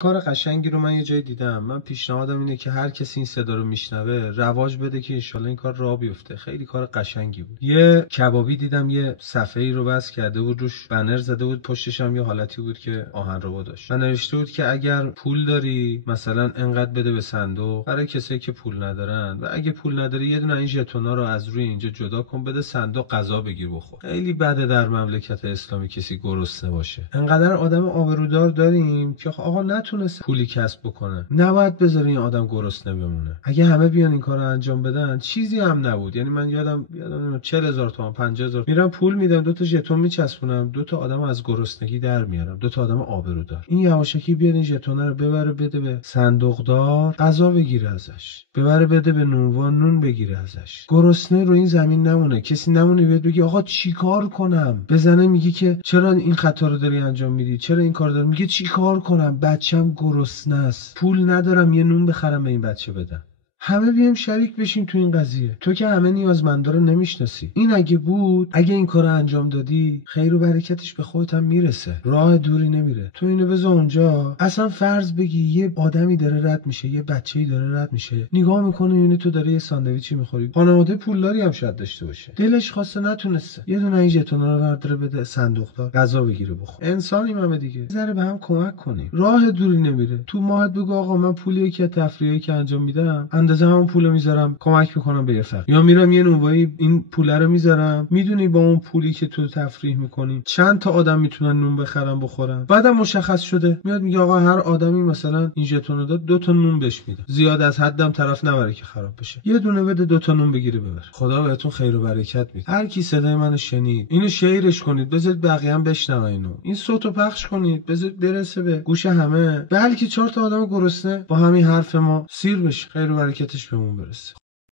کار قشنگی رو من یه جای دیدم. من پیشنهادم اینه که هر کسی این صدا رو میشنوه رواج بده که انشالله این کار راه بیفته. خیلی کار قشنگی بود. یه کبابی دیدم یه صفحه‌ای رو بس کرده بود، روش بنر زده بود، پشتش هم یه حالتی بود که آهنربا داشت. من نوشته بود که اگر پول داری مثلا انقدر بده به صندوق برای کسایی که پول ندارن، و اگه پول نداری یه دونه این ژتونا رو از روی اینجا جدا کن بده صندوق، غذا بگیر بخور. خیلی بده در مملکت اسلامی کسی گرسنه باشه. انقدر آدم آبرودار داریم که آقا نتونست پولی کسب بکنه، نباید بذاری این آدم گرسنه بمونه. اگه همه بیان این کارو انجام بدن چیزی هم نبود. یعنی من یادم 40000 تومان 50000 میرم پول میدم، 2 تا ژتون میچسبونم، 2 تا آدم از گرسنگی در میارم، 2 تا آدم آبرودار. این یواشکی بیاد این ژتونا رو ببره بده به صندوقدار، غذا بگیره ازش، ببره بده به نونوان، نون بگیره ازش. گرسنه رو این زمین نمونه. کسی نمونه بیاد بگی آقا چیکار کنم. بزنه میگی که چرا این خطا رو داری انجام میدی، چرا این کار داری، میگه چیکار کنم بچم گرسنه است، پول ندارم یه نون بخرم به این بچه بدم. همه بیایم شریک بشیم تو این قضیه. تو که همه نیازمندا رو نمیشناسی. این اگه بود، اگه این کارو انجام دادی، خیر و برکتش به خودت هم میرسه، راه دوری نمیره. تو اینو بذار اونجا. اصلا فرض بگی یه آدمی داره رد میشه، یه بچه‌ای داره رد میشه، نگاه میکنه میبینه تو داره یه ساندویچی میخوری، خانواده پولداری هم شاید داشته باشه، دلش خواسته نتونسته، یه دونه این ژتونا رو برداره بده صندوقدار، غذا بگیره بخور. انسانیم همه دیگه، ذره به هم کمک کنیم، راه دوری نمیره. تو ماهت بگو آقا من پولی که تفریحی که انجام میدم اندازه همون پولو میذارم کمک میکنم به یه فقیر، یا میرم یه نونوایی این پول رو میذارم، میدونی با اون پولی که تو تفریح میکنی چند تا آدم میتونن نون بخرن بخورن. بعدم مشخص شده میاد میگه آقا هر آدمی مثلا این ژتونو داد 2 تا نون بهش میدم، زیاد از حدم طرف نبره که خراب بشه، یه دونه بده 2 تا نون بگیره ببر. خدا بهتون خیر و برکت میده. هر کی صدای منو شنید اینو شیرش کنید، بذارید بقیه هم بشنون اینو، این صوتو پخش کنید، بذارید برسه به گوش همه، بلکه 4 تا آدم گرسنه با همین حرف ما سیر بشه، خیر و برکتش بهمون برسه.